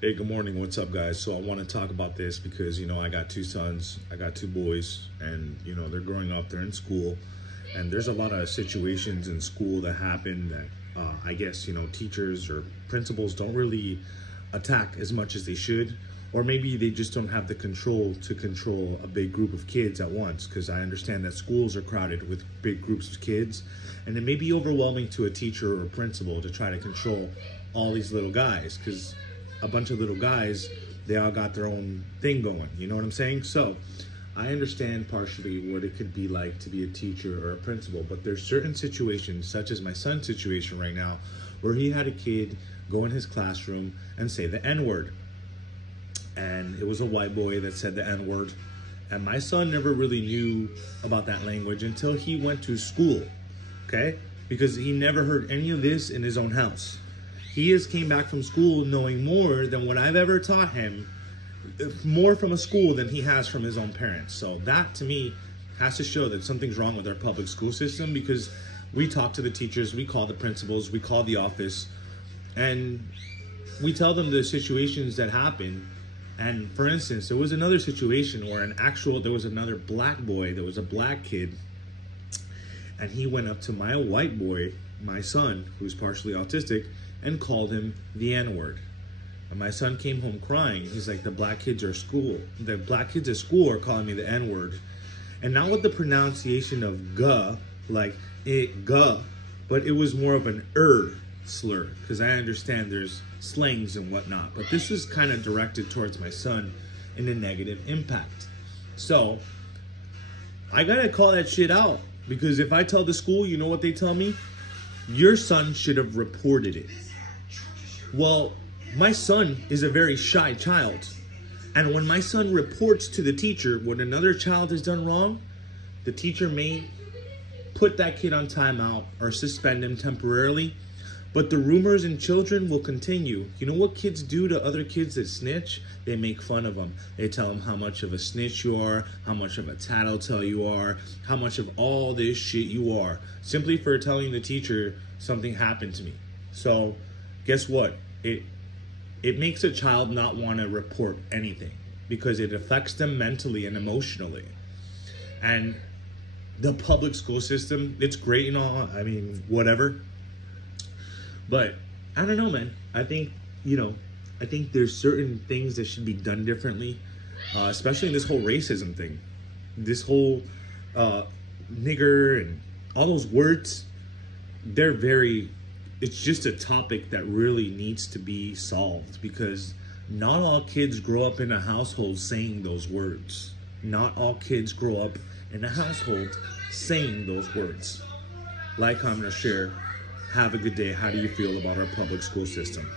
Hey, good morning. What's up, guys? So I want to talk about this because, I got two sons, I got two boys, and, they're growing up, they're in school, and there's a lot of situations in school that happen that I guess, teachers or principals don't really attack as much as they should, or maybe they just don't have the control to control a big group of kids at once, because I understand that schools are crowded with big groups of kids, and it may be overwhelming to a teacher or a principal to try to control all these little guys, because a bunch of little guys, they all got their own thing going. You know what I'm saying? So I understand partially what it could be like to be a teacher or a principal, but there's certain situations, such as my son's situation right now, where he had a kid go in his classroom and say the N-word. And it was a white boy that said the N-word. And my son never really knew about that language until he went to school, okay? Because he never heard any of this in his own house. He has came back from school knowing more than what I've ever taught him, more from a school than he has from his own parents. So that, to me, has to show that something's wrong with our public school system, because we talk to the teachers, we call the principals, we call the office, and we tell them the situations that happen. And for instance, there was another situation where there was another black boy, there was a black kid, and he went up to my white boy, my son, who's partially autistic, and called him the N-word. And my son came home crying. He's like, the black kids at school are calling me the N-word. And not with the pronunciation of guh, like it guh, but it was more of an slur, because I understand there's slangs and whatnot. But this was kind of directed towards my son in a negative impact. So I gotta call that shit out, because if I tell the school, you know what they tell me? Your son should have reported it. Well, my son is a very shy child. And when my son reports to the teacher what another child has done wrong, the teacher may put that kid on timeout or suspend him temporarily. But the rumors in children will continue. You know what kids do to other kids that snitch? They make fun of them. They tell them how much of a snitch you are, how much of a tattletale you are, how much of all this shit you are, simply for telling the teacher something happened to me. So guess what? It makes a child not want to report anything, because it affects them mentally and emotionally. And the public school system, it's great and all, I mean, whatever. But I don't know, man. I think there's certain things that should be done differently, especially in this whole racism thing. This whole nigger and all those words, it's just a topic that really needs to be solved, because not all kids grow up in a household saying those words. Not all kids grow up in a household saying those words. Like, comment, or share. Have a good day. How do you feel about our public school system?